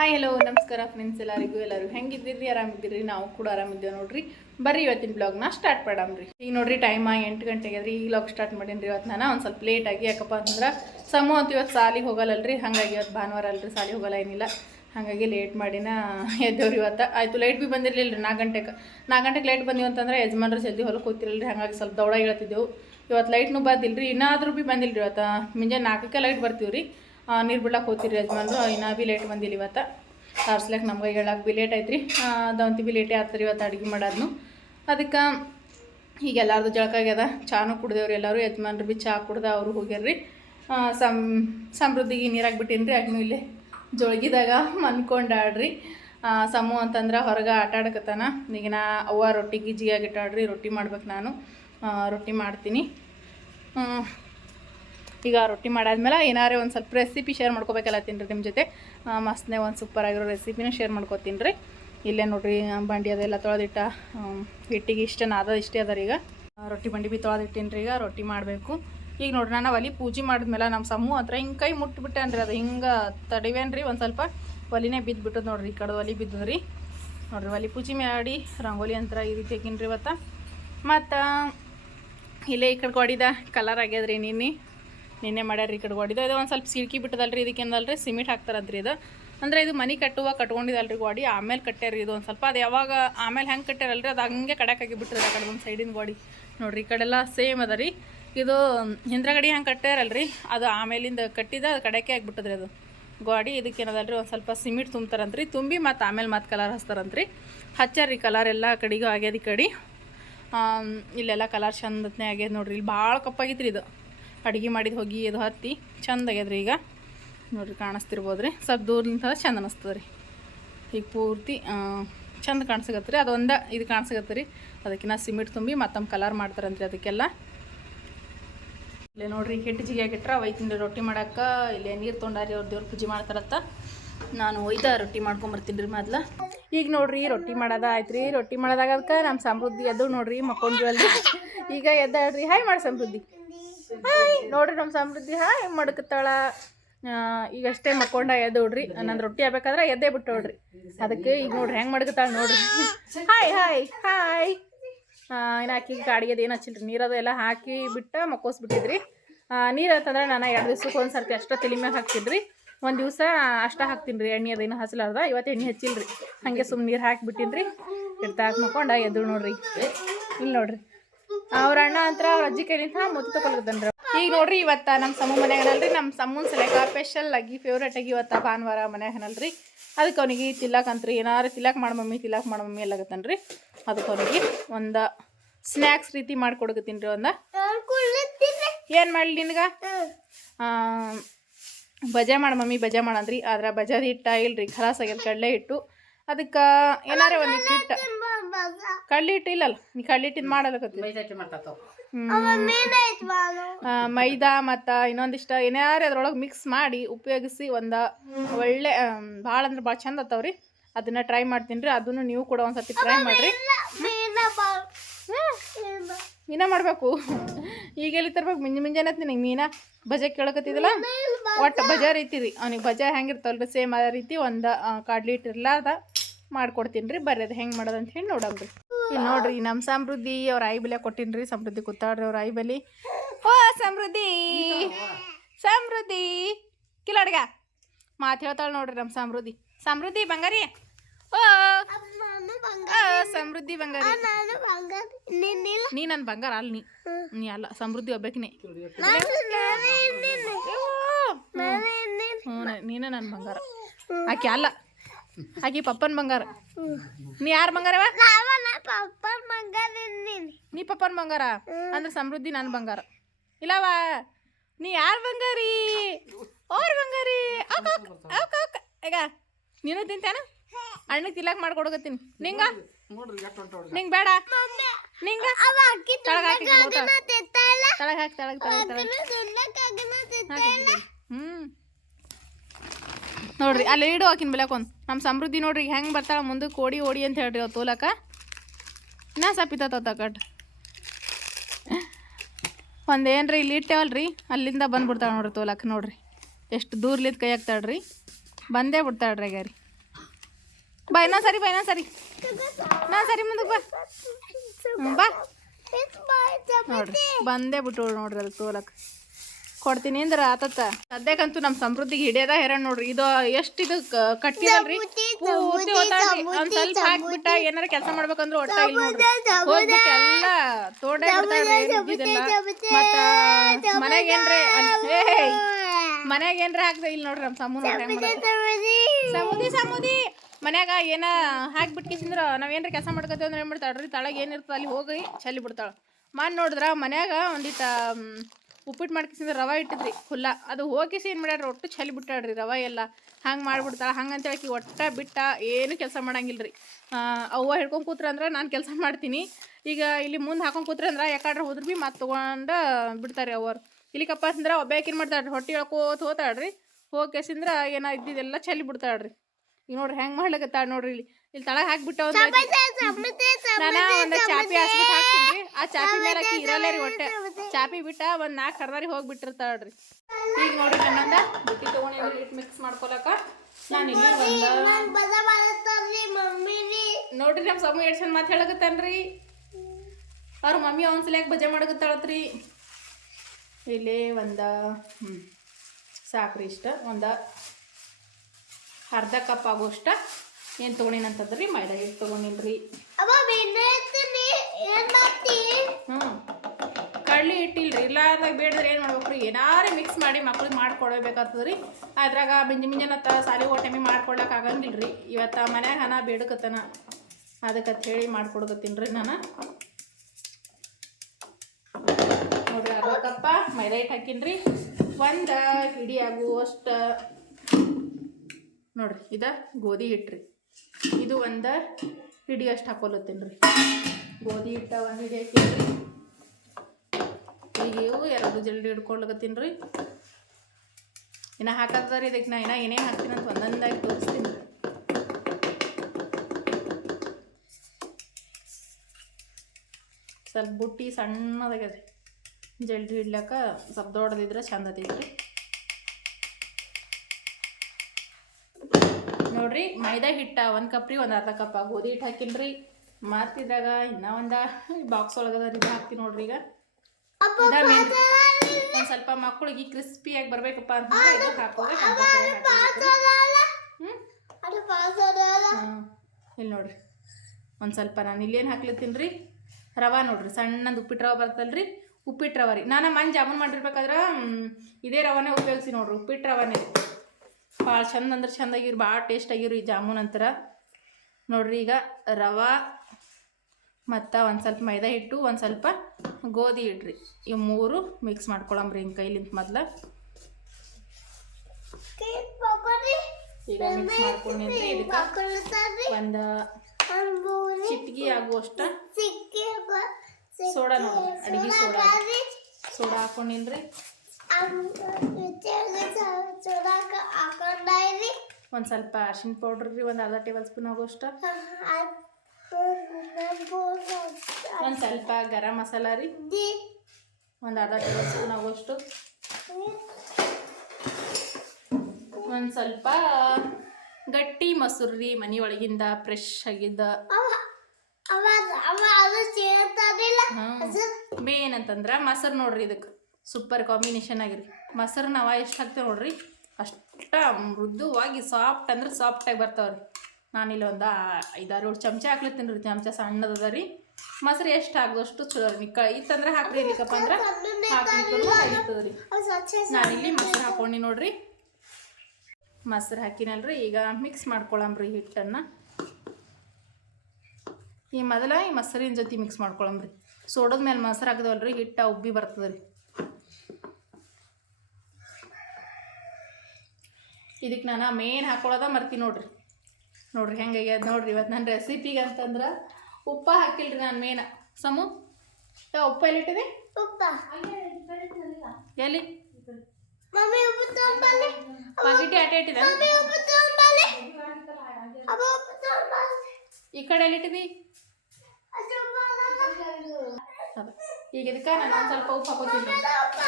Hi hello ನಮಸ್ಕಾರ friends ಎಲ್ಲರಿಗೂ, ಎಲ್ಲರೂ ಹೆಂಗಿದ್ದೀರಿ? ಆರಾಮಿದ್ದೀರಿ? ನಾವು ಕೂಡ ಆರಾಮಿದ್ದೇವೆ ನೋಡ್ರಿ. ಬರ್ರಿ ಇವತ್ತಿನ ಬ್ಲಾಗ್ನ ಸ್ಟಾರ್ಟ್ ಮಾಡಮ್ರಿ ಈಗ ನೋಡ್ರಿ ಟೈಮ ಎಂಟು ಗಂಟೆಗೆ ಅದ್ರಿ ಈ ಬ್ಲಾಗ್ ಸ್ಟಾರ್ಟ್ ಮಾಡೀನಿ ಇವತ್ತು ನಾನು. ಒಂದು ಸ್ವಲ್ಪ ಲೇಟ್ ಆಗಿ, ಯಾಕಪ್ಪ ಅಂತಂದ್ರೆ ಅಂತ ಇವತ್ತು ಸಾಲಿಗೆ ಹೋಗಲ್ಲಲ್ರಿ ಹಾಗಾಗಿ ಇವತ್ತು ಭಾನುವಾರ ಅಲ್ರಿ ಸಾಲಿಗೆ ಹೋಗಲ್ಲ ಏನಿಲ್ಲ. ಹಾಗಾಗಿ ಲೇಟ್ ಮಾಡಿನ ಎದ್ದೇವ್ರಿ ಇವತ್ತು. ಆಯಿತು ಲೈಟ್ ಭೀ ಬಂದಿರಲಿಲ್ಲ ರೀ ನಾಲ್ಕು ಗಂಟೆಗೆ ನಾಲ್ಕು ಗಂಟೆಗೆ ಲೈಟ್ ಬಂದಿವಿ ಅಂತಂದ್ರೆ ಯಜಮಾನರು ಜಲ್ದಿ ಹೊಲಕ್ಕೆ ಹೋಗ್ತಿರಲ್ರಿ. ಹಾಗಾಗಿ ಸ್ವಲ್ಪ ದೌಡ ಹೇಳ್ತಿದ್ದೆವು. ಇವತ್ತು ಲೈಟ್ನೂ ಬಂದಿಲ್ಲ ರೀ ಇನ್ನಾದರೂ ಭೀ ಬಂದಿಲ್ಲ ರೀ ಇವತ್ತು. ಮುಂಜಾನೆ ನಾಲ್ಕಕ್ಕೆ ಲೈಟ್ ಬರ್ತೀವಿ ರೀ ನೀರು ಬಿಡ್ಲಕ್ಕೆ ಹೋಗ್ತೀರಿ ಯಜಮಾನ್ರು. ಇನ್ನೂ ಭೀ ಲೇಟ್ ಬಂದಿಲ್ಲ ಇವತ್ತು. ಸಾರ್ಸ್ಲಕ್ಕೆ ನಮ್ಗೆ ಹೇಳಕ್ಕೆ ಬಿ ಲೇಟ್ ಐತ್ರಿ. ಅದಂತಿ ಬಿ ಲೇಟೇ ಆಗ್ತದೆ ಇವತ್ತು ಅಡುಗೆ ಮಾಡೋದ್ನು. ಅದಕ್ಕೆ ಈಗ ಎಲ್ಲಾರ್ದು ಜಳಕ ಆಗ್ಯದ. ಚಾನು ಕುಡ್ದೇವ್ರಿ ಎಲ್ಲರೂ. ಯಜಮಾನ್ರು ಭೀ ಚಹಾ ಕುಡ್ದ ಅವರು ಹೋಗ್ಯಾರ್ರಿ. ಸಮ್ ಸಮೃದ್ಧಿಗೆ ನೀರಾಗಿ ಬಿಟ್ಟೀನಿ ರೀ ಅಗ್ನೂ ಇಲ್ಲೇ ಜೋಳಗಿದಾಗ ಮನ್ಕೊಂಡಾಡ್ರಿ ಸಮೂ ಅಂತಂದ್ರೆ ಹೊರಗೆ ಆಟ ಆಡಕತ್ತಾನ. ಈಗ ನಾ ಅವ್ವ ರೊಟ್ಟಿ ಗಿಜಿಯಾಗಿಟ್ಟಾಡ್ರಿ ರೊಟ್ಟಿ ಮಾಡ್ಬೇಕು ನಾನು. ರೊಟ್ಟಿ ಮಾಡ್ತೀನಿ. ಈಗ ರೊಟ್ಟಿ ಮಾಡಾದ್ಮೇಲೆ ಏನಾರೇ ಒಂದು ಸ್ವಲ್ಪ ರೆಸಿಪಿ ಶೇರ್ ಮಾಡ್ಕೋಬೇಕಲ್ಲ ತಿನ್ರಿ ನಿಮ್ಮ ಜೊತೆ. ಮಸ್ತ್ನೇ ಒಂದು ಸೂಪರ್ ಆಗಿರೋ ರೆಸಿಪಿನೂ ಶೇರ್ ಮಾಡ್ಕೋತೀನಿ ಇಲ್ಲೇ ನೋಡ್ರಿ ಬಂಡಿ ಅದೆಲ್ಲ ತೊಳೆದಿಟ್ಟ ಹಿಟ್ಟಿಗೆ ಇಷ್ಟ ನಾದ ಇಷ್ಟೇ ಅದ ರೀ ಈಗ. ರೊಟ್ಟಿ ಬಂಡಿ ಬಿ ತೊಳೆದಿಟ್ಟಿನಿ ರೀ ಈಗ, ರೊಟ್ಟಿ ಮಾಡಬೇಕು. ಈಗ ನೋಡ್ರಿ, ನಾನು ಒಲಿ ಪೂಜೆ ಮಾಡಿದ್ಮೇಲೆ ನಮ್ಮ ಸಮೂಹ ಹತ್ರ ಹಿಂಗೆ ಕೈ ಮುಟ್ಬಿಟ್ಟೇನ್ರಿ, ಅದು ಹಿಂಗೆ ತಡಿವೇನ್ರಿ ಒಂದು ಸ್ವಲ್ಪ. ಒಲಿನೇ ಬಿದ್ದು ನೋಡ್ರಿ ಈ ಕಡೆ ಒಲಿ ರೀ. ನೋಡ್ರಿ, ಒಲಿ ಪೂಜೆ ಮಾಡಿ, ರಂಗೋಲಿ ಅಂತ ಈ ರೀತಿ ಹಾಕಿನ್ರಿ ಇವತ್ತು. ಮತ್ತು, ಇಲ್ಲೇ ಈ ಕಡೆ ಕೊಡಿದ ಕಲರ್ ಆಗ್ಯದ್ರಿ ನಿನ್ನೆ. ನಿನ್ನೆ ಮಾಡ್ಯಾರ ಈ ಕಡೆ ಇದು ಒಂದು ಸ್ವಲ್ಪ ಸಿಲ್ಕಿ ಬಿಟ್ಟದಲ್ರಿ, ಇದಕ್ಕೆ ಏನಲ್ರಿ ಸಿಮೆಂಟ್ ಹಾಕ್ತಾರಂತ್ರಿ ಇದು. ಅಂದರೆ ಇದು ಮನೆ ಕಟ್ಟುವ ಕಟ್ಕೊಂಡಿದಲ್ರಿ ಗೋಡಿ. ಆಮೇಲೆ ಕಟ್ಟ್ಯಾರ ಇದು ಒಂದು ಸ್ವಲ್ಪ. ಅದು ಯಾವಾಗ ಆಮೇಲೆ ಹೆಂಗೆ ಕಟ್ಟ್ಯಾರಲ್ರಿ, ಅದು ಹಂಗೆ ಕಡಕಾಗಿ ಬಿಟ್ಟದ ಆ ಕಡೆ ಒಂದು ಸೈಡಿನ ಗೋಡಿ. ನೋಡಿರಿ, ಈ ಕಡೆಲ್ಲ ಸೇಮ್ ಅದ ರೀ ಇದು ಹಿಂದ್ರಗಡಿ ಹೆಂಗೆ ಕಟ್ಟ್ಯಾರಲ್ರಿ, ಅದು ಆಮೇಲಿಂದ ಕಟ್ಟಿದ, ಅದು ಕಡಕೆ ಆಗಿಬಿಟ್ಟದ್ರಿ ಅದು ಗೋಡಿ. ಇದಕ್ಕೆ ಏನದಲ್ರಿ, ಒಂದು ಸ್ವಲ್ಪ ಸಿಮೆಂಟ್ ತುಂಬ್ತಾರಂತ್ರಿ. ತುಂಬಿ ಮತ್ತು ಆಮೇಲೆ ಮತ್ತು ಕಲರ್ ಹಚ್ತಾರಂತ್ರಿ. ಹಚ್ಚಾರ್ರಿ ಕಲರ್ ಎಲ್ಲ ಕಡೆಗೂ ಆಗ್ಯದ ಈ ಕಡೆ. ಇಲ್ಲೆಲ್ಲ ಕಲರ್ ಚಂದತ್ನೇ ಆಗ್ಯದ ನೋಡ್ರಿ. ಇಲ್ಲಿ ಭಾಳ ಕಪ್ಪಾಗಿತ್ತು ರೀ ಇದು. ಅಡುಗೆ ಮಾಡಿದ ಹೋಗಿ ಅದು ಹತ್ತಿ, ಚಂದ ಆಗ್ಯದ್ರಿ ಈಗ. ನೋಡಿರಿ ಕಾಣಿಸ್ತಿರ್ಬೋದು ರೀ ಸ್ವಲ್ಪ ದೂರದಿಂದ ಚಂದ ಅನ್ನಿಸ್ತದೆ ರೀ ಈಗ ಪೂರ್ತಿ ಚಂದ ಚಂದ ರೀ ಅದೊಂದು ಇದು ಕಾಣಿಸಕತ್ತಿ ರೀ ಅದಕ್ಕಿನ್ನ ಸಿಮೆಂಟ್ ತುಂಬಿ ಮತ್ತೊಮ್ಮೆ ಕಲರ್ ಮಾಡ್ತಾರಂತ್ರಿ ಅದಕ್ಕೆಲ್ಲ. ಇಲ್ಲೇ ನೋಡ್ರಿ ಹಿಟ್ಟು ಜಿಗಿಯಾಗಿಟ್ರ ಒಯ್ತೀನಿ ರೊಟ್ಟಿ ಮಾಡಕ್ಕೆ ಇಲ್ಲೇ ನೀರು ತೊಂಡಾರಿ ಅವ್ರ ದೇವ್ರ ಪೂಜೆ ಮಾಡ್ತಾರತ್ತ. ನಾನು ಒಯ್ದ ರೊಟ್ಟಿ ಮಾಡ್ಕೊಂಬರ್ತೀನಿ ರೀ ಮೊದ್ಲು. ಈಗ ನೋಡ್ರಿ, ರೊಟ್ಟಿ ಮಾಡೋದ ಆಯ್ತು ರೀ ರೊಟ್ಟಿ ಮಾಡೋದಾಗದಕ್ಕೆ ನಮ್ಮ ಸಮೃದ್ಧಿ ಅದು ನೋಡ್ರಿ ಮಕ್ಕೊಂಡ್ರಿ ಈಗ ಎದ್ದಾಡ್ರಿ ಹಾಯ್ ಮಾಡಿ ಸಮೃದ್ಧಿ. ಹಾಯ್. ನೋಡ್ರಿ ನಮ್ಮ ಸಮೃದ್ಧಿ, ಹಾಯ್. ಮಡಕತ್ತಾಳ. ಈಗ ಅಷ್ಟೇ ಮಕ್ಕೊಂಡ ಎದ್ದೋಡ್ರಿ. ನಂದು ರೊಟ್ಟಿ ಆಗ್ಬೇಕಾದ್ರೆ ಎದ್ದೇ ಬಿಟ್ಟು ನೋಡ್ರಿ ಅದಕ್ಕೆ ಈಗ ನೋಡ್ರಿ ಹೆಂಗೆ ಮಡಕತ್ತಾಳ ನೋಡ್ರಿ. Hi hi hi. ಇನ್ನು ಆಕಿಗೆ ಗಾಡಿಗೆ ಏನು ಹಚ್ಚಿಲ್ರಿ? ನೀರದು ಎಲ್ಲ ಹಾಕಿ ಬಿಟ್ಟು ಮಕ್ಕೋಸ್ಬಿಟ್ಟಿದ್ರಿ. ನೀರು ಅಂತಂದ್ರೆ ನಾನು ಎರಡು ದಿವ್ಸಕ್ಕೆ ಒಂದು ಸರ್ತಿ ಅಷ್ಟ ತಲೆ ಮ್ಯಾಗ ಹಾಕ್ತಿದ್ರಿ. ಒಂದು ದಿವಸ ಅಷ್ಟ ಹಾಕ್ತೀನಿ ರೀ ಎಣ್ಣೆ ಅದೇನು ಹಚ್ಚಲಾರ್ದ ಇವತ್ತು ಎಣ್ಣೆ ಹಚ್ಚಿಲ್ರಿ. ಹಾಗೆ ಸುಮ್ಮನೆ ನೀರು ಹಾಕಿಬಿಟ್ಟಿದ್ರಿ ರೀ ಇರ್ತಾಕ ಮಕ್ಕೊಂಡ ಎದ್ದು ನೋಡ್ರಿ. ಇಲ್ಲಿ ನೋಡ್ರಿ. ಅವ್ರ ಅಣ್ಣ ಅಂತ ಅವ್ರ ಅಜ್ಜಿ ಕೇಳಿಂತ ಮುತ್ತು ತಗೊಳ್ತನ್ರಿ ಈಗ ನೋಡ್ರಿ ಇವತ್ತ ನಮ್ಮ ಸಮ ಮನ್ಯಾಗನಲ್ರಿ ನಮ್ಮ ಸಮ್ಮನ ಸಲಕ ಸ್ಪೆಷಲ್ ಆಗಿ ಫೇವ್ರೇಟ್ ಆಗಿ ಇವತ್ತ ಭಾನುವಾರ ಮನ್ಯಾಗನಲ್ರಿ ಅದಕ್ಕೆ ಅವನಿಗೆ ತಿಲ್ಲಕಂತ್ರಿ ಏನಾರು ತಿಲ್ಲಕ್ ಮಾಡ ಮಮ್ಮಿ ತಿಲ್ಲಕ್ ಮಾಡ ಮಮ್ಮಿ ಎಲ್ಲಾಗತ್ತನ್ರಿ. ಅದಕ್ಕೆ ಅವನಿಗೆ ಒಂದು ಸ್ನ್ಯಾಕ್ಸ್ ರೀತಿ ಮಾಡ್ಕೊಡಕತ್ತೀನಿ ರೀ ಒಂದು. ಏನು ಮಾಡಲಿ ನಿನ್ಗೆ? ಬಜೆ ಮಾಡ ಮಮ್ಮಿ ಬಜೆ ಮಾಡಂದ್ರಿ. ಆದ್ರೆ ಬಜಾದ ಹಿಟ್ಟ ಇಲ್ರಿ, ಖಲಾಸ್ ಆಗ್ಯದ, ಕಡಲೆ ಹಿಟ್ಟು. ಅದಕ್ಕೆ ಏನಾರ ಒಂದು ಹಿಟ್ಟು. ಕಡ್ಲಿ ಹಿಟ್ಟು ಇಲ್ಲಲ್ಲ ನೀ ಕಳ್ಳಿಟ್ಟಿದ್ ಮಾಡಲ್ಲ ಮಾಡಲಕತ್ತಿ ಆ, ಮೈದಾ ಮತ್ತು ಇನ್ನೊಂದಿಷ್ಟ ಏನಾರ ಅದ್ರೊಳಗೆ ಮಿಕ್ಸ್ ಮಾಡಿ ಉಪಯೋಗಿಸಿ ಒಂದು ಒಳ್ಳೆ ಭಾಳ ಅಂದ್ರೆ ಭಾಳ ಚಂದ ಅತ್ತವ್ರಿ ಅದನ್ನ ಟ್ರೈ ಮಾಡ್ತೀನಿ ರೀ ಅದನ್ನು ನೀವು ಕೂಡ ಒಂದ್ಸತಿ ಟ್ರೈ ಮಾಡಿರಿ. ಮೀನ ಮಾಡಬೇಕು. ಈಗ ಎಲ್ಲಿ ತರ್ಬೇಕು? ಮುಂಜೆ ಮುಂಜಾನೆ ನಿನಗೆ ಮೀನ? ಬಜೆ ಕೇಳಕತ್ತಿದಲ್ಲ? ಒಟ್ಟು ಬಜಾ ರೀತಿ ರೀ. ಅವ್ನಿಗೆ ಬಜಾ ಹೆಂಗಿರ್ತಲ್ರಿ ಸೇಮ್ ಅದೇ ರೀತಿ ಒಂದು ಕಾಡ್ಲಿ ಇಟ್ಟಿರ್ಲಾರ್ದ. ಮಾಡ್ಕೊಡ್ತೀನಿ ರೀ ಬರ್ರಿ ಅದು ಹೆಂಗೆ ಮಾಡೋದು ಅಂತ ಹೇಳಿ ನೋಡೋಣ ರೀ. ನೋಡ್ರಿ ನಮ್ಮ ಸಮೃದ್ಧಿ ಅವ್ರ ಐ ಬೆಲೆ ಕೊಟ್ಟಿನಿ ರೀ ಸಮೃದ್ಧಿ ಕೂತಾಡ್ರಿ ಅವ್ರ ಐ ಬಲಿ. ಓ ಸಮೃದ್ಧಿ. ಸಮೃದ್ಧಿ. ಕಿಲಾಡ್ಗ ಮಾತು ಹೇಳ್ತಾಳೆ ನೋಡ್ರಿ ನಮ್ಮ ಸಮೃದ್ಧಿ. ಸಮೃದ್ಧಿ ಬಂಗಾರಿ. ಓ. ಆ, ಸಮೃದ್ಧಿ ಬಂಗಾರಿ. ನೀ ನನ್ನ ಬಂಗಾರ ಅಲ್ಲ ನೀ. ನೀ ಅಲ್ಲ ಸಮೃದ್ಧಿ ಒಬ್ಬಾಕಿನೇ. ಹ್ಞೂ ನೀನೇ ನನ್ನ ಬಂಗಾರ. ಆಕೆ ಅಲ್ಲ. ಆಕೆ ಪಪ್ಪನ ಬಂಗಾರ. ನೀ ಯಾರ ಬಂಗಾರವ ನೀ ಪಪ್ಪನ ಬಂಗಾರ ಅಂದ್ರೆ ಸಮೃದ್ಧಿ ನನ್ನ ಬಂಗಾರ. ಇಲ್ಲವ? ನೀ ಯಾರ ಬಂಗಾರಿ? ಅವ್ರ ಬಂಗಾರಿ. ಈಗ ನೀನು ತಿಂತಾನ? ಅಣ್ಣಗೆ ತಿಲ್ಲಕ್ ಮಾಡ್ಕೊಡಕತ್ತೀನಿ. ನಿಂಗ? ನಿಂಗೆ ಬೇಡ. ನಿಂಗ? ತಳಗ ಹಾಕಿ ತಳಗ ಹಾಕಿ. ತಳಗ ತಳಗ ತಳಗ ಹ್ಞೂ ನೋಡ್ರಿ, ಅಲ್ಲಿ ಇಡು ಹಾಕಿನ ಬೆಳಕೊಂದು ನಮ್ಮ ಸಮೃದ್ಧಿ ನೋಡ್ರಿ ಹೆಂಗೆ ಬರ್ತಾಳೆ ಮುಂದಕ್ಕೆ ಓಡಿ ಓಡಿ ಅಂತ ಹೇಳ್ರಿ ಅವ್ರು ತೋಲಕ ಇನ್ನೂ ಸಪ್ಪಿತ್ತ ಕಟ್. ಒಂದು ಏನ್ರಿ ಇಲ್ಲಿ ಇಟ್ಟೇವಲ್ರಿ, ಅಲ್ಲಿಂದ ಬಂದ್ಬಿಡ್ತಾಳೆ ನೋಡ್ರಿ ತೋಲಕ್ಕೆ ನೋಡ್ರಿ. ಎಷ್ಟು ದೂರ್ಲಿಂದ ಕೈ ಹಾಕ್ತಾಳ್ರಿ. ಬಂದೇ ಬಿಡ್ತಾಳ್ರಿ ಈಗ ರೀ. ಬಾ ನಾ ಸರಿ ಬಾ ನಾ ಸರಿ. ನಾ ಸರಿ ಮುಂದಕ್ಕೆ ಬಾ. ಬಾ. ನೋಡ್ರಿ, ಬಂದೇ ಬಿಟ್ಟು ನೋಡ್ರಿ ಅದು ತೋಲಕ್ ಕೊಡ್ತೀನಿ ಅಂದ್ರೆ ಆತತ್ತ. ಸದ್ಯಕ್ಕಂತೂ ನಮ್ಮ ಸಮೃದ್ಧಿಗೆ ಹಿಡಿಯದ ಹೆರಣ ನೋಡ್ರಿ. ಇದು ಎಷ್ಟು ಇದು ಕಟ್ಟಿದ್ರಿ ಪೂರ್ತಿ ಒಂದ್ ಸ್ವಲ್ಪ ಹಾಕ್ಬಿಟ್ಟ ಏನಾರ ಕೆಲಸ ಮಾಡ್ಬೇಕಂದ್ರೆ ಒಟ್ಟ ಇಲ್ಲ ನೋಡ್ರಿ. ಹೋಗ್ಬಿಟ್ಟು ಎಲ್ಲ ತೋಡೆ ಮತ್ತ ಏನ್ರಿ ಏನ್ರ ಹಾಕ್ದೆ ಇಲ್ಲ ನೋಡ್ರಿ ನಮ್ಮ ಸಮೂಹ. ಸಮುದಿ ಸಮುದಿ ಮನ್ಯಾಗ ಏನ ಹಾಕ್ಬಿಟ್ಕಿಸಿಂದ್ರ ನಾವೇನ್ರ ಕೆಲಸ ಮಾಡ್ಕೊತೀವಿ ಅಂದ್ರೆ ಏನ್ ಮಾಡ್ತಾಳ್ರಿ? ತಳಗ ಏನಿರ್ತದೆ ಅಲ್ಲಿ ಹೋಗಿ ಚಲಿ ಬಿಡ್ತಾಳ. ಮಾಡಿ ನೋಡಿದ್ರ ಮನ್ಯಾಗ ಒಂದಿಟ ಉಪ್ಪಿಟ್ಟು ಮಾಡ್ಕಿಸಿದ್ರೆ ರವೆ ಇಟ್ಟಿದ್ರಿ ಖುಲ್ಲ. ಅದು ಹೋಗಿಸಿ ಏನು ಮಾಡ್ಯಾರ ಒಟ್ಟು ಚಲಿ ಬಿಟ್ಟಾಡ್ರಿ ರವೆ ಎಲ್ಲ. ಹಂಗೆ ಮಾಡ್ಬಿಡ್ತಾಳೆ ಹಂಗಂತ ಆಕಿ ಒಟ್ಟ ಬಿಟ್ಟ ಏನು ಕೆಲಸ ಮಾಡಂಗಿಲ್ರಿ. ರೀ ಅವ್ವ ಹಿಡ್ಕೊಂಡು ಕೂತ್ರ ಅಂದ್ರೆ ನಾನು ಕೆಲಸ ಮಾಡ್ತೀನಿ. ಈಗ ಇಲ್ಲಿ ಮುಂದೆ ಹಾಕೊಂಡು ಕೂತ್ರೆ ಅಂದ್ರೆ ಯಾಕಾದ್ರೆ ಹೋದ್ರು ಭೀ ಮತ್ತೆ ತೊಗೊಂಡು ಬಿಡ್ತಾರೆ ಅವರು ಇಲ್ಲಿ ಕಪ್ಪ ಅಂದ್ರೆ ಒಬ್ಬಾಕಿನ ಏನು ಮಾಡ್ತಾಳ್ರಿ ಹೊಟ್ಟೆ ಹೇಳ್ಕೋತ ಹೋತಾಳ್ರಿ. ಹೋಗಿ ಕೆಸಿಂದ್ರ ಏನೋ ಇದ್ದಿದ್ದೆಲ್ಲ ಚಲಿ ಬಿಡ್ತಾಳ್ರಿ. ಈಗ ನೋಡ್ರಿ ಹೆಂಗ್ ಮಾಡ್ಲಕತ್ತಾಳ ನೋಡ್ರಿ ಇಲ್ಲಿ. ಇಲ್ಲಿ ತಳಗ ಹಾಕ್ಬಿಟ್ಟ ನಾನು ಒಂದು ಚಾಪಿ ಹಾಸ್ಬಿಟ್ಟು ಹಾಕ್ತೀನಿ ಆ ಚಾಪಿ ಮೇಲೆ ಇರಲ್ಲ ರೀ ಹೊಟ್ಟೆ. ಚಾಪಿ ಬಿಟ್ಟ ಒಂದ್ ನಾಲ್ಕು ಕರ್ದಾರಿ ಹೋಗ್ಬಿಟ್ಟಿರ್ತಾಳ್ರಿ. ಈಗ ನೋಡಿ ನನ್ನೊಂದ, ಬುಟ್ಟಿ ತಗೊಂಡಿನಿ ಹಿಟ್ ಮಿಕ್ಸ್ ಮಾಡ್ಕೊಳಕ? ನಾನು ಇಲ್ಲಿ ನೋಡ್ರಿ ನಮ್ಮ ಸಮಯ ಎಷ್ಟು ಚಂದ ಮಾತು ಹೇಳಕತ್ತನ್ರಿ. ಅವ್ರ ಮಮ್ಮಿ ಯಾಕೆ ಬಜೆ ಮಾಡಕತ್ತಾಳತ್ರಿ. ಇಲ್ಲಿ ಒಂದ ಹ್ಞೂ ಸಾಕ್ರಿ ಇಷ್ಟ. ಒಂದ ಅರ್ಧ ಕಪ್ ಆಗೋಷ್ಟ ಏನು ತೊಗೊಂಡಿನಂತಂದ್ರಿ ಮೈದಾ ಹಿಟ್ಟು ತೊಗೊಂಡಿನ್ರಿ ಹ್ಞೂ ಕಡ್ಲಿ ಇಲ್ಲಾರ್ದಾಗ ಬೇಡದ್ರೆ ಏನು ಮಾಡ್ಬೇಕ್ರಿ? ಏನಾರೇ ಮಿಕ್ಸ್ ಮಾಡಿ ಮಕ್ಳಿಗೆ ಮಾಡ್ಕೊಡ್ಬೇಕಾಗ್ತದೆ ರೀ ಅದ್ರಾಗ ಬಿಂಜಿ ಹತ್ತ ಸಾಲಿ ಟೈಮಿಗೆ ಮಾಡ್ಕೊಡ್ಲಕ್ಕೆ ಆಗಂಗಿಲ್ಲ ರೀ ಇವತ್ತು ಮನ್ಯಾಗ ಹಣ ಬೇಡಕತ್ತನ ಅದಕ್ಕೆ ಹೇಳಿ ಮಾಡ್ಕೊಡ್ಕತ್ತೀನಿ ರೀ ನಾನು. ನೋಡ್ರಿ ಅರ್ಧ ಕಪ್ಪ ಹಾಕೀನಿ ರೀ ಒಂದು ಹಿಡಿ ಆಗುವಷ್ಟು. ನೋಡ್ರಿ, ಇದ ಗೋಧಿ ಹಿಟ್ರಿ. ಇದು ಒಂದು ಹಿಡಿ ಅಷ್ಟು ಹಾಕೊಲತ್ತೀನಿ ರೀ ಗೋಧಿ ಹಿಟ್ಟ ಒಂದು ಹಿಡಿ ಹಾಕಿನ್ರಿ. ಈಗ ಎರಡು ಜಲ್ದಿ ಹಿಡ್ಕೊಳ್ಕತ್ತೀನಿ ರೀ. ಇನ್ನು ರೀ ಇದಕ್ಕೆ ನಾ ಇನ್ನ ಏನೇನು ಹಾಕ್ತೀನಿ ಅಂತ ಒಂದೊಂದಾಗಿ ತೋರಿಸ್ತೀನಿ ರೀ. ಸ್ವಲ್ಪ ಬುಟ್ಟಿ ಸಣ್ಣದಾಗ್ಯದ ಜಲ್ದಿ ಹಿಡ್ಲಕ್ಕ ಸ್ವಲ್ಪ ದೊಡ್ಡದಿದ್ರೆ ಚಂದ ಐತ್ರಿ ನೋಡ್ರಿ ಮೈದಾ ಹಿಟ್ಟ ಒಂದು ಕಪ್ ರೀ, ಒಂದು ಅರ್ಧ ಕಪ್ ಗೋಧಿ ಹಿಟ್ಟು ಹಾಕಿನ್ರಿ. ಮತ್ತಿದ್ರಾಗ ಇನ್ನೂ ಒಂದು ಬಾಕ್ಸ್ ಒಳಗದ ಇದು ಹಾಕ್ತೀನಿ ನೋಡ್ರಿ ಈಗ. ಒಂದು ಸ್ವಲ್ಪ ಮಕ್ಕಳಿಗೆ ಕ್ರಿಸ್ಪಿಯಾಗಿ ಬರ್ಬೇಕಪ್ಪ ಅಂತಂದ್ರೆ ಇದು ಇಲ್ಲಿ ನೋಡ್ರಿ. ಒಂದು ಸ್ವಲ್ಪ ನಾನು ಇಲ್ಲೇನು ಹಾಕ್ಲತ್ತೀನಿ ರೀ ರವೆ ನೋಡ್ರಿ ಸಣ್ಣದು ಉಪ್ಪಿಟ್ಟು ರವೆ ಬರ್ತಲ್ರಿ ಉಪ್ಪಿಟ್ಟು ರವೆ ರೀ. ನಾನು ಮನೆ ಜಾಮೂನ್ ಮಾಡಿರ್ಬೇಕಾದ್ರೆ ಇದೇ ರವಾನೇ ಉಪಯೋಗಿಸಿ ನೋಡ್ರಿ ಉಪ್ಪಿಟ್ಟು ರವಾನೇ ಭಾಳ ಚಂದ ಅಂದ್ರೆ ಚಂದ ಆಗಿರಿ ಭಾಳ ಟೇಸ್ಟ್ ಆಗಿರು ಈ ಜಾಮೂನ್ ಅಂತರ. ನೋಡ್ರಿ ಈಗ ರವೆ ಮತ್ತು ಒಂದು ಸ್ವಲ್ಪ ಮೈದಾ ಹಿಟ್ಟು, ಒಂದು ಸ್ವಲ್ಪ ಗೋಧಿ ಇಡ್ರಿ ಇವು ಮೂರು ಮಿಕ್ಸ್ ಮಾಡ್ಕೊಳಂಬ್ರಿ ಹಿಂಗೆ ಕೈಲಿಂತ ಮೊದ್ಲು. ಒಂದು ಚಿಟ್ಗಿ ಆಗುವಷ್ಟ ಸೋಡಾ ನೋಡಿ ಅಡಿಗೆ ಸೋಡಾ ಸೋಡಾ ಹಾಕೊಂಡಿನ್ರಿ. ಒಂದು ಸ್ವಲ್ಪ ಅರ್ಶಿನ ಪೌಡ್ರ್ ರೀ, ಒಂದು ಅರ್ಧ ಟೇಬಲ್ ಸ್ಪೂನ್ ಆಗುವಷ್ಟ. ಒಂದು ಸ್ವಲ್ಪ ಗರಂ ಮಸಾಲ ರೀ. ಒಂದು ಅರ್ಧ ಟೇಬಲ್ ಸ್ಪೂನ್ ಆಗುವಷ್ಟು. ಒಂದು ಸ್ವಲ್ಪ ಗಟ್ಟಿ ಮೊಸರು ರೀ ಮನೆ ಒಳಗಿಂದ ಫ್ರೆಶ್ ಆಗಿದ್ದ. ಮೇನ್ ಅಂತಂದ್ರೆ ಮೊಸರು ನೋಡ್ರಿ ಇದಕ್ಕೆ ಸೂಪರ್ ಕಾಂಬಿನೇಷನ್ ಆಗಿರಿ ಮೊಸರು ನಾವು ಎಷ್ಟು ಹಾಕ್ತೇವೆ ನೋಡ್ರಿ? ಅಷ್ಟ ಮೃದುವಾಗಿ ಸಾಫ್ಟ್ ಅಂದ್ರೆ ಸಾಫ್ಟಾಗಿ ಬರ್ತಾವ್ರಿ. ನಾನಿಲ್ಲಿ ಒಂದು ಐದಾರು ಏಳು ಚಮಚ ಹಾಕ್ಲತ್ತೀನಿ ರೀ ಚಮಚ ಸಣ್ಣದದ ರೀ. ಮೊಸರು ಎಷ್ಟು ಆಗದಷ್ಟು ಕ ಇತ್ತಂದ್ರೆ ಹಾಕ್ರಿ ಇಲ್ಲಿಕಪ್ಪ ಅಂದ್ರೆ ಹಾಕ್ಲಿಕ್ಕೂ ರೀ. ನಾನಿಲ್ಲಿ ಮೊಸರು ಹಾಕೊಂಡಿ ನೋಡ್ರಿ. ಮೊಸರು ಹಾಕಿನಲ್ರಿ ಈಗ ಮಿಕ್ಸ್ ಮಾಡ್ಕೊಳಂಬ್ರಿ ಹಿಟ್ಟನ್ನು. ಈ ಮೊದಲ ಈ ಮೊಸರಿನ ಜೊತೆ ಮಿಕ್ಸ್ ಮಾಡ್ಕೊಳಂಬ್ರಿ ಸೋಡದ ಮೇಲೆ ಮೊಸರು ಹಾಕಿದವಲ್ರಿ ಹಿಟ್ಟು ಉಬ್ಬಿ ಬರ್ತದೆ ರೀ. ಇದಕ್ಕೆ ನಾನು ಮೇನ್ ಹಾಕೊಳ್ಳೋದ ಮರ್ತೀನಿ ನೋಡ್ರಿ. ನೋಡ್ರಿ ಹೆಂಗಾಗ್ಯದ ನೋಡ್ರಿ ಇವತ್ತು ನನ್ನ ರೆಸಿಪಿಗೆ ಅಂತಂದ್ರೆ ಉಪ್ಪ ಹಾಕಿಲ್ರಿ ನಾನು ಮೇನ ಸಮು ಯಾವ ಉಪ್ಪ ಎಲ್ಲಿಟ್ಟಿದೆ? ಎಲ್ಲಿ? ಮಮ್ಮಿ ಉಪ್ಪು ತಗೊಂಬಲ್ಲಿ. ಪಾಕಿಟಿ ಆಟ ಇಟ್ಟಿದೆ ಮಮ್ಮಿ ಉಪ್ಪು ತಗೊಂಬಲ್ಲಿ. ಅಪ್ಪ ಉಪ್ಪು ತಗೊಂಬಲ್ಲಿ. ಈ ಕಡೆ ಎಲ್ಲಿಟ್ಟಿದಿ? ಈಗ ಇದಕ್ಕೆ ನಾನು ಒಂದು ಸ್ವಲ್ಪ ಉಪ್ಪು ಹಾಕೋತೀನಿ ಉಪ್ಪ.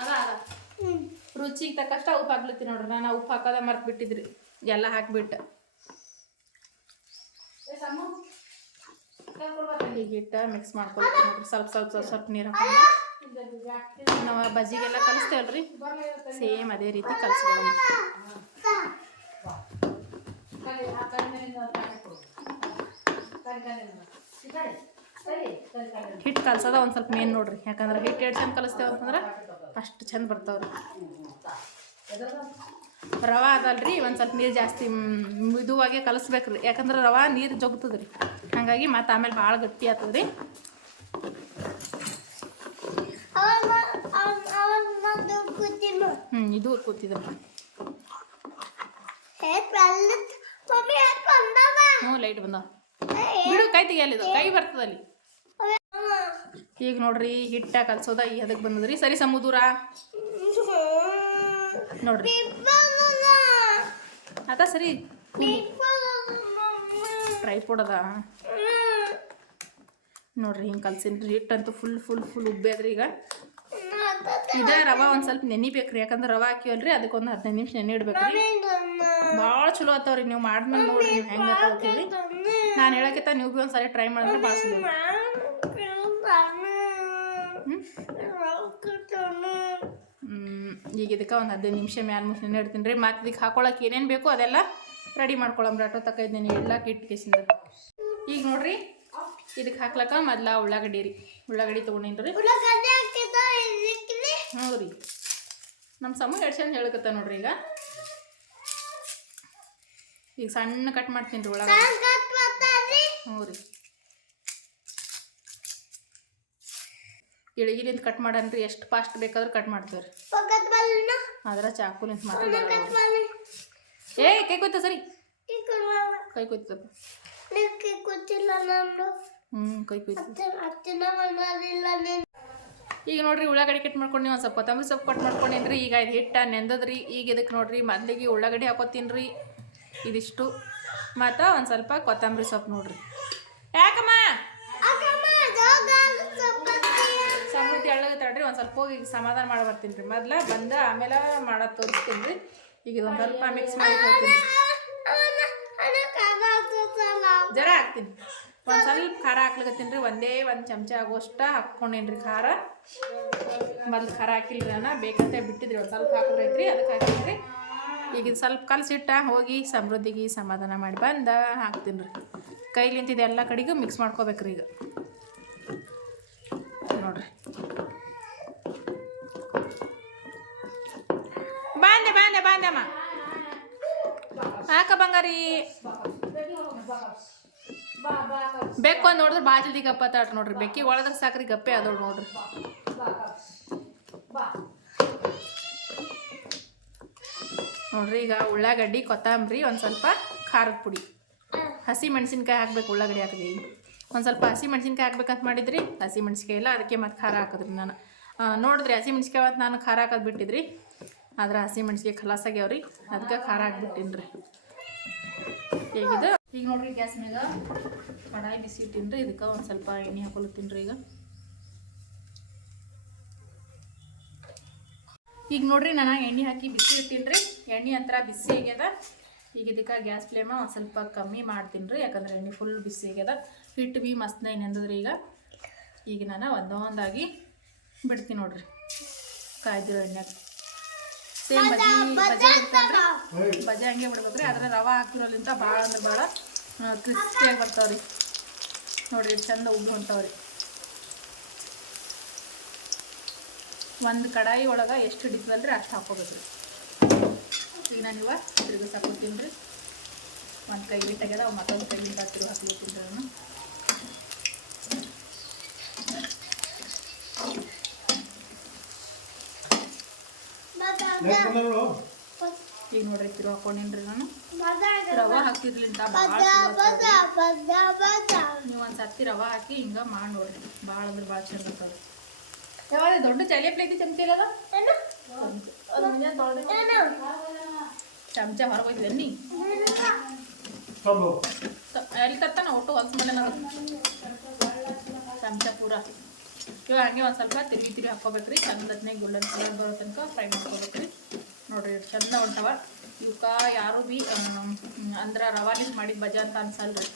ಅದ ಅದ. ರುಚಿಗೆ ತಕ್ಕಷ್ಟ ಉಪ್ಪು ಹಾಕ್ಲತ್ತೀನಿ ನೋಡ್ರಿ. ನಾನು ಉಪ್ಪು ಹಾಕೋದ ಮರ್ತು ಬಿಟ್ಟಿದ್ರಿ ಎಲ್ಲ ಹಾಕ್ಬಿಟ್ಟು. ಈಗ ಹಿಟ್ಟ ಮಿಕ್ಸ್ ಮಾಡ್ಕೊಳ್ತೀವಿ ನೋಡ್ರಿ. ಸ್ವಲ್ಪ ಸ್ವಲ್ಪ ಸ್ವಲ್ಪ ಸ್ವಲ್ಪ ನೀರು ಹಾಕೊಂಡು ನಾವು ಬಜ್ಜಿಗೆಲ್ಲ ಕಲಿಸ್ತೇವಲ್ರಿ. ಸೇಮ್ ಅದೇ ರೀತಿ ಕಲಿಸ್ಕೊಳ್ಳಿ ಹಿಟ್ಟು ಕಲ್ಸೋದ ಒಂದು ಸ್ವಲ್ಪ ಮೇನ್ ನೋಡ್ರಿ. ಯಾಕಂದ್ರೆ ಹಿಟ್ಟು ಎಷ್ಟು ಚಂದ ಕಲಿಸ್ತೇವೆ ಅಂತಂದ್ರೆ ಅಷ್ಟು ಚಂದ ಬರ್ತಾವ್ರಿ. ರವಾ ಅದಲ್ರಿ ಒಂದು ಸ್ವಲ್ಪ ನೀರು ಜಾಸ್ತಿ ಮಿದುವಾಗೆ ಕಲಿಸ್ಬೇಕ್ರಿ. ಯಾಕಂದ್ರೆ ರವಾ ನೀರು ಜೊಗ್ತದ್ರಿ. ಹಾಗಾಗಿ ಮತ್ತೆ ಆಮೇಲೆ ಭಾಳ ಗಟ್ಟಿ ಆಗ್ತದೆ ರೀ. ಹ್ಞೂ ಇದು ಬಂದವ ಹ್ಞೂ ಲೈಟ್ ಬಂದಾವ ಬಿಡು, ಕೈ ತೆಗಿಯಲ್ಲಿದು ಕೈ ಬರ್ತದಲ್ಲಿ ಈಗ ನೋಡ್ರಿ, ಹಿಟ್ಟ ಕಲ್ಸೋದ ಈ ಅದಕ್ಕೆ ಬಂದದ್ರಿ ಸರಿ ಸಮುದೂರ ನೋಡ್ರಿ. ಅದ ಸರಿ. ಟ್ರೈಪೋಡ್ ಅದ ನೋಡ್ರಿ, ಹಿಂಗೆ ಕಲ್ಸಿನ್ರಿ ಹಿಟ್ಟಂತೂ ಫುಲ್ ಫುಲ್ ಫುಲ್ ಉಬ್ಬೇದ್ರಿ ಈಗ. ಇದೇ ರವಾ ಒಂದು ಸ್ವಲ್ಪ ನೆನಿಬೇಕ್ರಿ ಯಾಕಂದ್ರೆ ರವಾ ಹಾಕಿವಲ್ರಿ, ಅದಕ್ಕೊಂದು ಹದಿನೈದು ನಿಮಿಷ ನೆನೆ ಇಡ್ಬೇಕ್ರಿ. ಭಾಳ ಚಲೋ ಆತವ್ರಿ. ನೀವು ಮಾಡಿದ್ಮೇಲೆ ನೋಡ್ರಿ, ನೀವು ಹೆಂಗೆ ಹೋಗ್ತೀವಿ ನಾನು ಹೇಳಕ್ಕಿಂತ ನೀವು ಭೀ ಒಂದು ಟ್ರೈ ಮಾಡಿದ್ರೆ ಭಾಳ ಚಲೋ ಈಗ ಇದಕ್ಕೆ ಒಂದು ಹದಿನೈದು ನಿಮಿಷ ಮ್ಯಾಲ ಮುಂಚೆ ನೆನೆ ಇಡ್ತೀನಿ ರೀ. ಮತ್ತೆ ಇದಕ್ಕೆ ಹಾಕೊಳಕ್ಕೆ ಏನೇನು ಬೇಕು ಅದೆಲ್ಲ ರೆಡಿ ಮಾಡ್ಕೊಳಮ್ರಿ ಅಟೋ ತಕೈದು ಎಲ್ಲ ಕಿಟ್ ಕೇಸಿಂದ. ಈಗ ನೋಡ್ರಿ ಇದಕ್ಕೆ ಹಾಕ್ಲಕ್ಕ ಮೊದ್ಲ ಉಳ್ಳಾಗಡ್ಡಿ ರೀ. ಉಳ್ಳಾಗಡ್ಡಿ ತೊಗೊಂಡಿನ್ರಿ ಹ್ಞೂ ರೀ ನಮ್ಮ ಸಮ ಎರಡು ಚಂದ ಹೇಳ್ಕತ್ತ ನೋಡ್ರಿ ಈಗ. ಈಗ ಸಣ್ಣ ಕಟ್ ಮಾಡ್ತೀನಿ ರೀ ಉಳ್ಳಾಗಡ್ಡಿ. ಹ್ಞೂ ರೀ ಇಳಗಿಲಿಂದ ಕಟ್ ಮಾಡನ್ರಿ ಎಷ್ಟು ಫಾಸ್ಟ್ ಬೇಕಾದ್ರೂ ಕಟ್ ಮಾಡ್ತೀವಿ ರೀ ಚಾಕು ಚಾಕುಲಿಂದ ಮಾತ್ರ ಏ ಕೈ ಕೊಯ್ತ ಸರಿ ಕೈ ಕೊಯ್ತಪ್ಪ ಗೊತ್ತಿಲ್ಲ ನಮ್ದು ಹ್ಞೂ ಕೈ ಕೊಯ್ತು ನೀನು ಈಗ ನೋಡ್ರಿ ಉಳ್ಳಾಗಡ್ಡಿ ಕಟ್ ಮಾಡ್ಕೊಂಡು ಒಂದು ಸ್ವಲ್ಪ ಕೊತ್ತಂಬರಿ ಸೊಪ್ಪು ಕಟ್ ಮಾಡ್ಕೊಂಡೇನ್ರಿ. ಈಗ ಇದು ಹಿಟ್ಟ ನೆಂದದ್ರಿ. ಈಗ ಇದಕ್ಕೆ ನೋಡ್ರಿ ಮೊದಲಿಗೆ ಉಳ್ಳಾಗಡ್ಡಿ ಹಾಕೋತೀನ್ರಿ. ಇದಿಷ್ಟು. ಮತ್ತು ಒಂದು ಸ್ವಲ್ಪ ಕೊತ್ತಂಬರಿ ಸೊಪ್ಪು ನೋಡ್ರಿ. ಯಾಕಮ್ಮ? ಸಮೃದ್ಧಿ ಎಳ್ಳಗೆ ತಡ್ರಿ ಒಂದು ಸ್ವಲ್ಪ ಹೋಗಿ ಸಮಾಧಾನ ಮಾಡಿ ಬರ್ತೀನಿ ರೀ ಮೊದ್ಲ ಬಂದ ಆಮೇಲೆ ಮಾಡೋದು ತೋರಿಸ್ತೀನಿ ರೀ ಈಗ ಇದೊಂದು ಸ್ವಲ್ಪ ಮಿಕ್ಸ್ ಮಾಡ್ಕೊತೀನಿ ಜರ ಹಾಕ್ತೀನಿ. ಒಂದು ಸ್ವಲ್ಪ ಖಾರ ಹಾಕ್ಲಿಕತ್ತೀನಿ ರೀ. ಒಂದೇ ಒಂದು ಚಮಚ ಆಗುವಷ್ಟ ಹಾಕ್ಕೊಂಡೇನಿ ರೀ ಖಾರ. ಮೊದ್ಲು ಖಾರ ಹಾಕಿಲ್ರಿ ಅಣ್ಣ. ಬೇಕಂತ ಬಿಟ್ಟಿದ್ರಿ ಒಂದು ಸ್ವಲ್ಪ ಹಾಕಿದ್ರೈತ್ರಿ ಅದಕ್ಕೆ ಹಾಕಿದ್ರಿ ಈಗ ಇದು ಸ್ವಲ್ಪ ಕಲಸಿಟ್ಟ ಹೋಗಿ ಸಮೃದ್ಧಿಗೆ ಸಮಾಧಾನ ಮಾಡಿ ಬಂದ ಹಾಕ್ತೀನಿ ರೀ ಕೈಲಿಂತ ಇದೆಲ್ಲ ಕಡೆಗೂ ಮಿಕ್ಸ್ ಮಾಡ್ಕೋಬೇಕ್ರಿ ಈಗ. ನೋಡ್ರಿ. ಬಾಂದೆ ಬಾಂದೆ ಬಾಂದಮ್ಮ ಹಾಕ ಬಂಗಾರಿ. ಬೆಕ್ಕು ಒಂದು ನೋಡಿದ್ರೆ ಭಾಳ ಜಲ್ದಿ ಗಪ್ಪ ನೋಡ್ರಿ. ಬೆಕ್ಕಿ ಒಳದ್ರೆ ಸಾಕ್ರಿ, ಗಪ್ಪೆ ಅದಾವ ನೋಡ್ರಿ. ನೋಡ್ರಿ, ಈಗ ಉಳ್ಳಾಗಡ್ಡಿ, ಕೊತ್ತಂಬರಿ, ಒಂದು ಸ್ವಲ್ಪ ಖಾರದ ಪುಡಿ. ಹಸಿ ಮೆಣಸಿನ್ಕಾಯಿ ಹಾಕ್ಬೇಕು ಉಳ್ಳಾಗಡ್ಡಿ ಹಾಕಿದ್ವಿ ಒಂದು ಸ್ವಲ್ಪ ಹಸಿ ಮೆಣಸಿನ್ಕಾಯಿ ಹಾಕ್ಬೇಕಂತ ಮಾಡಿದ್ರಿ, ಹಸಿ ಮೆಣಸಿನ್ಕಾಯಿ ಇಲ್ಲ, ಅದಕ್ಕೆ ಮತ್ತೆ ಖಾರ ಹಾಕಿದ್ರಿ ನಾನು. ನೋಡಿದ್ರಿ, ಹಸಿ ಮೆಣಸಿನ್ಕಾಯಿ ಅವತ್ತು ನಾನು ಖಾರ ಹಾಕೋದು ಬಿಟ್ಟಿದ್ರಿ. ಆದ್ರೆ ಹಸಿ ಖಲಾಸ್ ಖಲಾಸಾಗ್ಯಾವ್ರಿ ಅದಕ್ಕೆ ಖಾರ ಆಗ್ಬಿಟ್ಟಿನ್ರಿ. ಹೇಗಿದು? ಈಗ ನೋಡ್ರಿ ಗ್ಯಾಸ್ ಮ್ಯಾಗ ಕಡಾಯಿ ಬಿಸಿ ಇಟ್ಟಿನ್ರಿ ಇದಕ್ಕೆ ಒಂದು ಸ್ವಲ್ಪ ಎಣ್ಣೆ ಹಾಕೊಳ್ತೀನ್ರಿ ಈಗ. ಈಗ ನೋಡ್ರಿ ನಾನು ಎಣ್ಣೆ ಹಾಕಿ ಬಿಸಿ ಇಟ್ಟಿನ್ರಿ ಎಣ್ಣೆ ಅಂತರ ಬಿಸಿ ಆಗ್ಯದ. ಈಗ ಇದಕ್ಕೆ ಗ್ಯಾಸ್ ಫ್ಲೇಮ ಒಂದು ಸ್ವಲ್ಪ ಕಮ್ಮಿ ಮಾಡ್ತೀನಿ ರೀ ಯಾಕಂದ್ರೆ ಎಣ್ಣೆ ಫುಲ್ ಬಿಸಿ ಆಗ್ಯದ. ಹಿಟ್ಟು ಬಿ ಮಸ್ತ್ ನೆಂದದ್ರಿ ಈಗ. ಈಗ ನಾನು ಒಂದೊಂದಾಗಿ ಬಿಡ್ತೀನಿ ನೋಡ್ರಿ. ಕಾಯ್ದಿರೋ ಎಣ್ಣೆ ಸೇಮ್ ಬಜ್ಜಿ ಬಜ್ಜಿ ಇರ್ತಾವ್ರಿ ಬಜ್ಜಿ ಹಂಗೆ ಬಿಡ್ಬೇಕ್ರಿ. ಅದ್ರ ರವಾ ಹಾಕಿರೋಲಿಂತ ಭಾಳ ಅಂದ್ರೆ ಭಾಳ ಕ್ರಿಸ್ಪಿಯಾಗಿ ಬರ್ತಾವ್ರಿ. ನೋಡ್ರಿ ಚಂದ ಉಬ್ಬು ಹೊಂಟಾವ್ರಿ ಒಂದು ಕಡಾಯಿ ಒಳಗೆ ಎಷ್ಟು ಹಿಡಿತದಲ್ರಿ ಅಷ್ಟು ಹಾಕೋಬೇಕ್ರಿ ಈಗ ನಾನು ಇವಾಗ ತಿರುಗಿಸ್ ಹಾಕೋತೀನಿ ರೀ. ಒಂದು ಕೈ ಬಿಟ್ಟಾಗ್ಯದ ಮತ್ತೊಂದು ಕೈ ಬಿಟ್ಟು ತಿರುಗಿ ಹಾಕ್ಲಿಕ್ಕೆ ನಾನು ಈಗ ನೋಡ್ರಿ ತಿರುಗಿ ಹಾಕೊಂಡಿನ್ರಿ ನಾನು. ರವೆ ಹಾಕಿದ್ರಿಂದ ಭಾಳ ನೀವು ಒಂದು ಸತ್ತಿ ರವೆ ಹಾಕಿ ಹಿಂಗೆ ಮಾಡಿ ನೋಡ್ರಿ. ಭಾಳ ಅಂದ್ರೆ ಭಾಳ ಚಂದ ಆಗ್ತದೆ ಯಾವಾಗ ದೊಡ್ಡ ಚಳಿ ಪ್ಲೇತಿ ಚಮಚ ಇಲ್ಲ ಚಮಚ ಹೊರಗೆ ಹೋಯ್ತಿದ್ದೆ ನೀ ಎಲ್ಲಿ ತರ್ತಾನ? ಒಟ್ಟು ಹೊಲ್ಸ್ ಮೇಲೆ ಚಮಚ ಪೂರ. ಇವಾಗ ಹಂಗೆ ಒಂದು ಸ್ವಲ್ಪ ತಿರುಗಿ ತಿರುಗಿ ಹಾಕೋಬೇಕ್ರಿ ಚಂದತ್ನೇ ಗೋಲ್ಡನ್ ಕಲರ್ ಬರೋ ತನಕ ಫ್ರೈ ಮಾಡ್ಕೋಬೇಕ್ರಿ. ನೋಡಿರಿ, ಚಂದ ಹೊಂಟವ ಇವಕ್ಕ ಯಾರು ಬಿ ಅಂದ್ರೆ ರವಾಲಿಸ್ ಮಾಡಿದ ಬಜಾ ಅಂತ ಅನ್ಸಲ್ರಿ.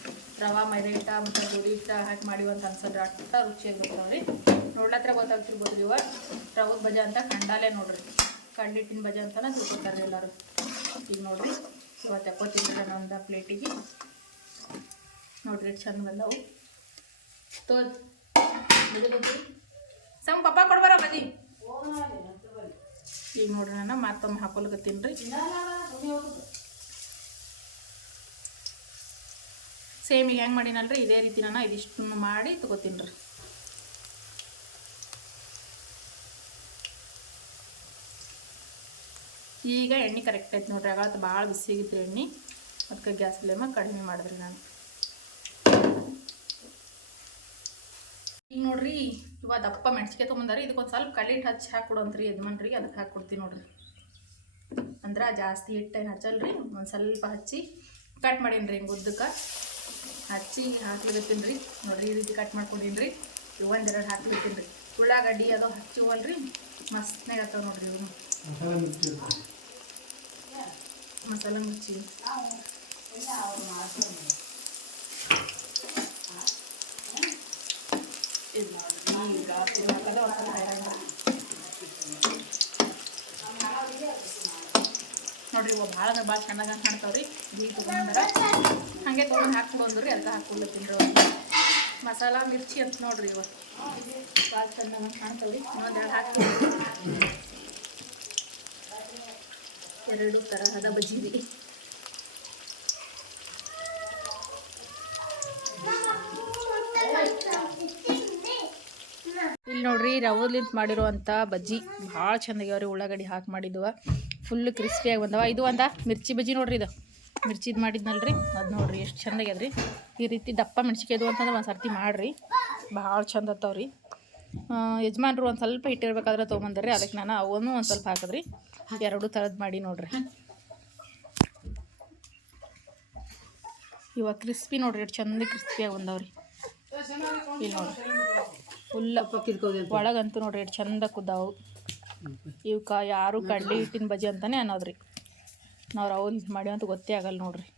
ರವಾ ಮೈರೇಟ ಮತ್ತು ಗುರಿ ಇಟ್ಟ ಹಾಕಿ ಮಾಡಿವಂತ ಅಂತ ಅನ್ಸಲ್ರಿ. ಅಷ್ಟ ರುಚಿಯಾಗಿ ಬರ್ತಾವ್ರಿ ನೋಡ್ಲತ್ರ ಗೊತ್ತಾಗ್ತಿರ್ಬೋದು ಇವಾಗ ರವದ ಬಜ ಅಂತ ಕಂಡಾಲೆ ನೋಡ್ರಿ. ಕಂಡಿಟ್ಟಿನ ಬಜ ಅಂತನ ತಿಳ್ಕೊತಾರೆ ಎಲ್ಲರೂ. ಈಗ ನೋಡ್ರಿ, ಇವತ್ತು ಎಪ್ಪತ್ತಿಲ್ಲ ಒಂದು ಪ್ಲೇಟಿಗೆ ನೋಡ್ರಿ, ಚಂದ ಬಂದವು. ತೋ ಸಮ್ ಪಪ್ಪ ಕೊಡ್ಬಾರ ಬದಿ ಈಗ ನೋಡ್ರಿ ನಾನು ಮತ್ತೊಮ್ಮೆ ಹಾಕೊಲ್ಕತ್ತೀನಿ ರೀ. ಸೇಮ್ ಈಗ ಹೆಂಗೆ ಮಾಡಿನಲ್ರಿ? ಇದೇ ರೀತಿ ನಾನು ಇದಿಷ್ಟನ್ನು ಮಾಡಿ ತಗೋತೀನಿ ರೀ. ಈಗ ಎಣ್ಣೆ ಕರೆಕ್ಟ್ ಐತೆ ನೋಡ್ರಿ. ಆಗ ಭಾಳ ಬಿಸಿಗಿತ್ತು ಎಣ್ಣೆ. ಅದಕ್ಕೆ ಗ್ಯಾಸ್ ಫ್ಲೇಮ ಕಡಿಮೆ ಮಾಡಿದ್ರಿ ನಾನು. ಈಗ ನೋಡ್ರಿ ಇವ ದಪ್ಪ ಮೆಣಸಿಗೆ ತೊಗೊಂಡಾರಿ ಇದಕ್ಕೊಂದು ಸ್ವಲ್ಪ ಕಲ್ಲಿಟ್ಟು ಹಚ್ಚಿ ಹಾಕ್ಕೊಡಂತ್ರಿ ಯಜಮಾನ್ರಿ. ಅದಕ್ಕೆ ಹಾಕ್ಕೊಡ್ತೀನಿ ನೋಡ್ರಿ. ಅಂದ್ರೆ ಜಾಸ್ತಿ ಹಿಟ್ಟೇನು ಹಚ್ಚಲ್ರಿ ಒಂದು ಸ್ವಲ್ಪ ಹಚ್ಚಿ ಕಟ್ ಮಾಡೀನಿ ರೀ ಹಿಂಗೆ ಉದ್ದಕ್ಕೆ. ಹಚ್ಚಿ ಹಾಕ್ಲಿಕತ್ತೀನಿ ರೀ ನೋಡ್ರಿ ಈ ರೀತಿ ಕಟ್ ಮಾಡ್ಕೊಂಡೀನಿ ರೀ ಇವು ಎರಡು ಹಾಕ್ಲಿಕತ್ತೀನಿ ರೀ ಉಳ್ಳಾಗಡ್ಡಿ ಅದು ಹಚ್ಚಿವಲ್ರಿ. ಮಸ್ತ್ನಾಗ ಆಗ್ತಾವ ನೋಡ್ರಿ ಇವು. ಮಸಾಲ ಮುಚ್ಚಿ ನೋಡ್ರಿ ಈಗ ಸ್ವಲ್ಪ ಹೈರಾಣ ನೋಡ್ರಿ ಇವು ಭಾಳ ಅಂದ್ರೆ ಭಾಳ ಚೆನ್ನಾಗಿ ಕಾಣ್ತಾವ್ರಿ. ಬೀ ತೊಗೊಂಡಾರ ಹಾಗೆ ತೊಗೊಂಡು ಹಾಕ್ಬಿಡೋದ್ರಿ ಎಲ್ಲ ಹಾಕ್ಕೊಡ್ಲತ್ತೀನಿ ರೀ ಮಸಾಲ, ಮಿರ್ಚಿ ಅಂತ ನೋಡ್ರಿ ಇವ ಭಾಳ ಚೆನ್ನಾಗಿ ಕಾಣ್ತಾವ್ರಿ. ಇನ್ನೊಂದು ಎರಡು ಹಾಕಿ ಎರಡು ತರಹದ ಬಜ್ಜಿ ರೀ ಇಲ್ಲಿ ನೋಡ್ರಿ ರವಲಿಂತ ಮಾಡಿರುವಂಥ ಬಜ್ಜಿ. ಭಾಳ ಚಂದಾಗ್ಯಾವ್ರಿ ಉಳ್ಳಾಗಡ್ಡಿ ಹಾಕಿ ಮಾಡಿದ್ವ. ಫುಲ್ ಕ್ರಿಸ್ಪಿಯಾಗಿ ಬಂದವ. ಇದು ಒಂದ ಮಿರ್ಚಿ ಬಜ್ಜಿ ನೋಡ್ರಿ ಇದು. ಮಿರ್ಚಿದು ಮಾಡಿದ್ನಲ್ರಿ, ಅದು ನೋಡ್ರಿ ಎಷ್ಟು ಚಂದಾಗ್ಯದ್ರಿ ಈ ರೀತಿ ದಪ್ಪ ಮೆಣಸಿಕಾಯ್ದು ಅಂತಂದ್ರೆ ಒಂದು ಸರ್ತಿ ಮಾಡಿರಿ. ಭಾಳ ಚಂದ ಅತ್ತವ್ರಿ ಯಜಮಾನ್ರು ಒಂದು ಸ್ವಲ್ಪ ಇಟ್ಟಿರ್ಬೇಕಾದ್ರೆ ತೊಗೊಂಬಂದ್ರಿ. ಅದಕ್ಕೆ ನಾನು ಅವನು ಒಂದು ಸ್ವಲ್ಪ ಹಾಕಿದ್ರಿ. ಎರಡು ಥರದ್ದು ಮಾಡಿ ನೋಡ್ರಿ. ಇವಾಗ ಕ್ರಿಸ್ಪಿ ನೋಡ್ರಿ, ಎಷ್ಟು ಚಂದ ಕ್ರಿಸ್ಪಿಯಾಗಿ ಬಂದವ್ರಿ ಇಲ್ಲಿ ನೋಡ್ರಿ. ಫುಲ್ ಒಳಗಂತೂ ನೋಡ್ರಿ ಎಷ್ಟು ಚಂದ ಕುದ್ದಾವು. ಇವಕ್ಕೆ ಯಾರು ಕಡ್ಲಿ ಹಿಟ್ಟಿನ ಬಜ್ಜಿ ಅಂತಾನೆ ಅನ್ನೋದ್ರಿ. ನಾವು ರವಲ್ ಮಾಡ್ಯಂತ ಗೊತ್ತೇ ಆಗಲ್ಲ ನೋಡ್ರಿ.